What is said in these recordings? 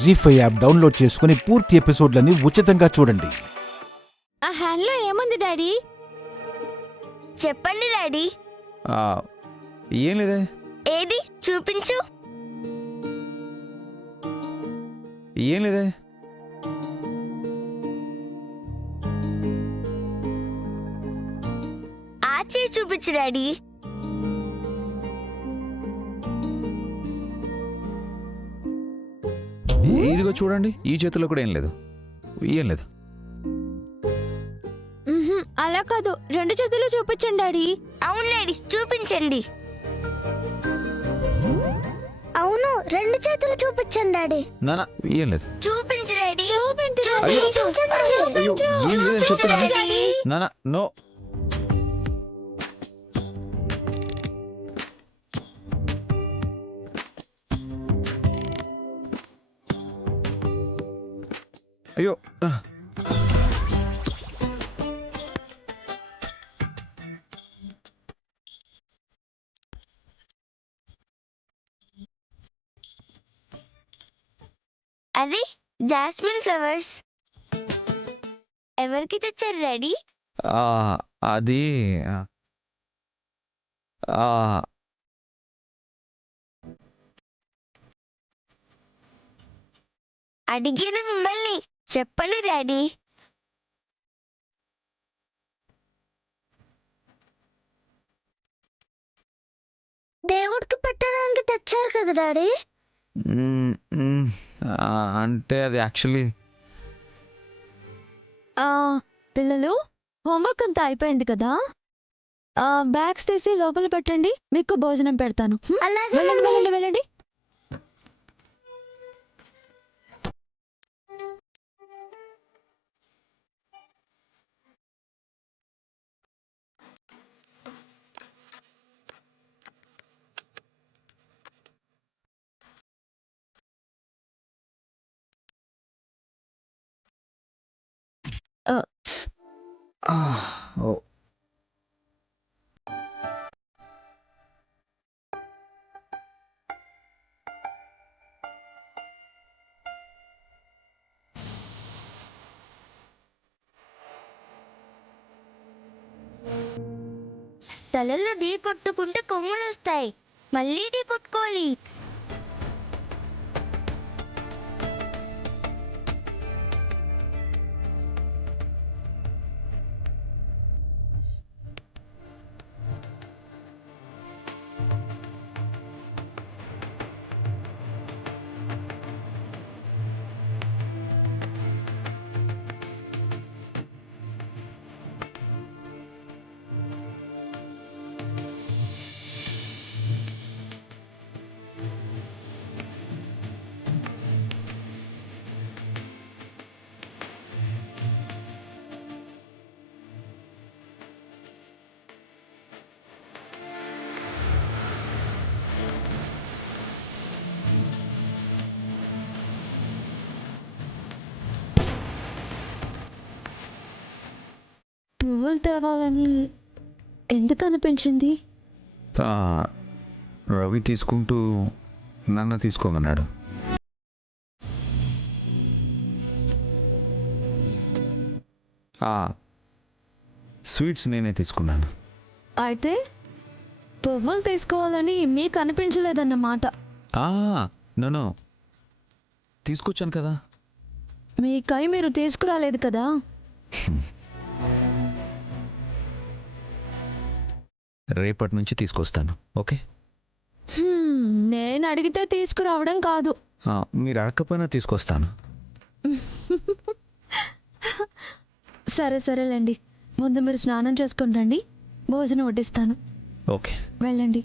జీ5 app download చేసుకుని పూర్తి ఎపిసోడ్లని ఉచితంగా చూడండి. ఆ హ్యాండ్లో ఏముంది డాడీ? చెప్పండి డాడీ. ఏం లేదే. ఏది చూపించు. ఏం లేదే. ఆ చేయి చూపించు డాడీ. ఇదిగో చూడండి, ఈ చేతిలో కూడా ఏం లేదు. ఏం లేదు. అలా కాదు, రెండు చేతులు చూపించండి డాడీ. అవును డాడీ, చూపించండి. అవును, రెండు చేతులు చూపించండి డాడీ. నానా ఏం లేదు. చూపించు డాడీ. నానా నో. అయ్యో, అది జాస్మిన్ ఫ్లవర్స్. ఎవరికి తెచ్చారు డాడీ? అది అడిగిన మిమ్మల్ని చెప్పండి డాడీ. దేవుడికి పెట్టడానికి తెచ్చారు కదా డాడీ. అంటే అది యాక్చువల్లీ పిల్లలు, హోంవర్క్ అంతా అయిపోయింది కదా? బ్యాగ్స్ తీసి లోపల పెట్టండి, మీకు భోజనం పెడతాను. వెళ్ళండి వెళ్ళండి వెళ్ళండి. ఓ తలలో ఢీ కొట్టుకుంటే కొమ్ములు వస్తాయి. మళ్ళీ ఢీ కొట్టుకోవాలి. పువ్వులు తేవాలని ఎందుకు అనిపించింది? రవి తీసుకుంటూ నాన్న తీసుకోమన్నాడు. స్వీట్స్ నేనే తీసుకున్నాను. అయితే పువ్వులు తీసుకోవాలని మీకు అనిపించలేదన్నమాట. నో తీసుకొచ్చాను కదా. మీ కై మీరు తీసుకురాలేదు కదా. రేపటి నుంచి తీసుకొస్తాను. ఓకే? నేను అడిగితే తీసుకురావడం కాదు. మీరు అడగకపోయినా తీసుకొస్తాను. సరే సరేలేండి, ముందు మీరు స్నానం చేసుకుని రండి, భోజనం వడ్డిస్తాను. ఓకే, వెళ్ళండి.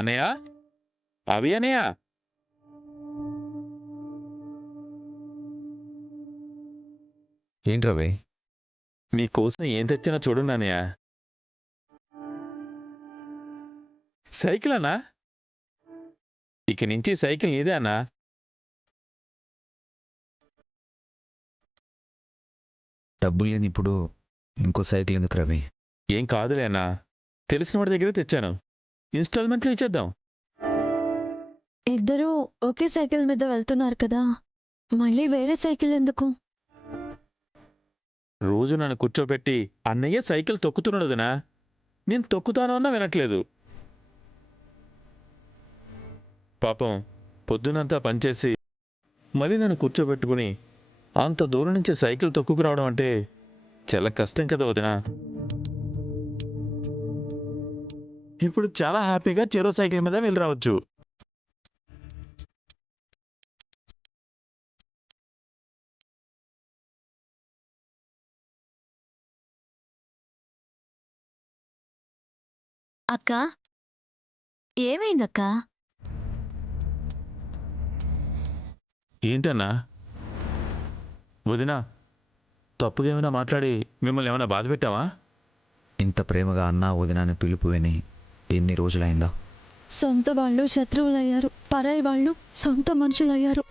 అనయ్య, అవి అనయ్య, ఏంటి రవి? మీకోసం ఏం తెచ్చినా చూడండి అనయ్య. సైకిల్ అన్నా, ఇక నుంచి సైకిల్ నీదే అన్నా. డబ్బులు లేని ఇప్పుడు ఇంకో సైకిల్ ఎందుకు రవి? ఏం కాదులే అన్నా, తెలిసిన వాడి దగ్గరే తెచ్చాను. ఇన్స్టాల్మెంట్లో ఇచ్చేద్దాం. ఇద్దరూ ఒకే సైకిల్ మీద వెళ్తున్నారు కదా, మళ్ళీ వేరే సైకిల్ ఎందుకు? రోజు నన్ను కూర్చోబెట్టి అన్నయ్య సైకిల్ తొక్కుతున్నాడు వదినా. నేను తొక్కుతాను అన్నా వినట్లేదు. పాపం పొద్దునంతా పనిచేసి మళ్ళీ నన్ను కూర్చోబెట్టుకుని అంత దూరం నుంచి సైకిల్ తొక్కుకురావడం అంటే చాలా కష్టం కదా వదినా. ఇప్పుడు చాలా హ్యాపీగా చెరో సైకిల్ మీద వెళ్ళి రావచ్చు. అక్క, ఏమైందక్క? ఏంటన్నా వదినా, తప్పుగా ఏమైనా మాట్లాడి మిమ్మల్ని ఏమైనా బాధ పెట్టావా? ఇంత ప్రేమగా అన్నా వదినాన్ని పిలుపు విని ఎన్ని రోజులైందా? సొంత వాళ్ళు శత్రువులయ్యారు, పరాయి వాళ్ళు సొంత మనుషులయ్యారు.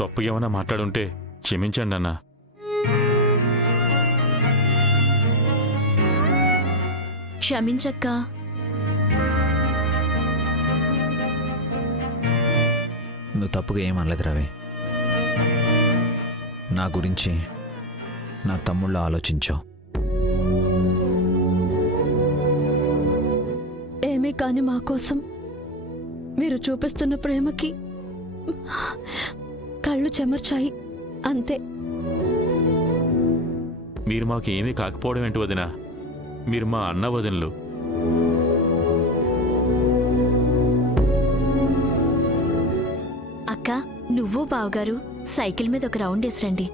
తప్పుగా ఏమైనా మాట్లాడుంటే క్షమించండి అన్నా. క్షమించక్క. నువ్వు తప్పుగా ఏమనలేదు రవి. నా గురించి నా తమ్ముళ్ళ ఆలోచించావు. ఏమీ కాని మా కోసం మీరు చూపిస్తున్న ప్రేమకి కళ్ళు చెమర్చాయి, అంతే. మీరు మాకు ఏమీ కాకపోవడం ఏంటి వదినా? మీరు మా అన్న వదినలు. అక్క, నువ్వు బావగారు సైకిల్ మీద ఒక రౌండ్ వేసిరండి.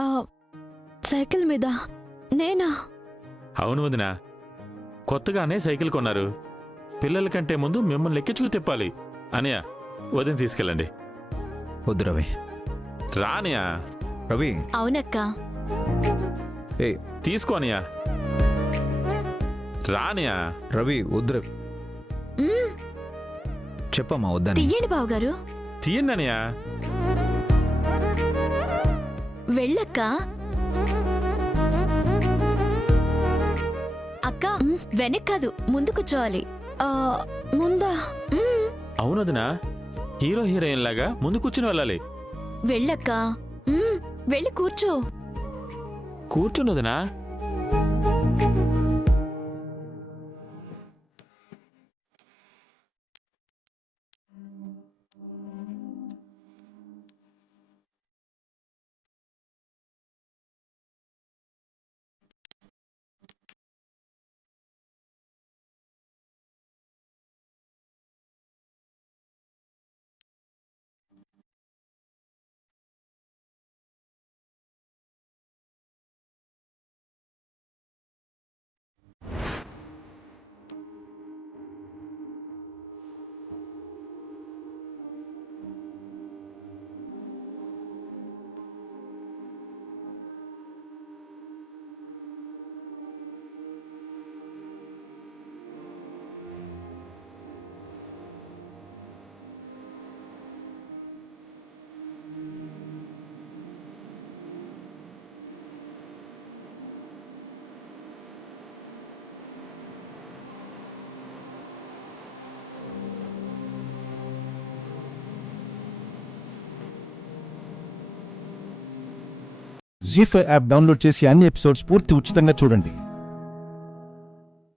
ఆ సైకిల్ మీద? నేనా? అవును వదినా, కొత్తగానే సైకిల్ కొన్నారు. పిల్లల కంటే ముందు మిమ్మల్ని ఎక్కించుకు తిప్పాలి. అనయ్య, వదిన తీసుకెళ్ళండి. వద్దు రవి. రానియా. రవి. అవునక్క. ఏ తీసుకో అనయ్య. రానియా. రవి వద్దు రవి. చెప్పమ్మా వద్దని. తీయండి బావగారు. తీయండి అనయ్య. వెళ్ళక్క. అక్క, వెనక్ కాదు, ముందు కూర్చోవాలి. ముందా? అవును వదినా, హీరో హీరోయిన్ లాగా ముందు కూర్చుని వెళ్ళాలి. వెళ్ళక్క. వెళ్ళి కూర్చో. కూర్చుని వదినా. జీ5 యాప్ డౌన్లోడ్ చేసి అన్ని ఎపిసోడ్స్ పూర్తి ఉచితంగా చూడండి.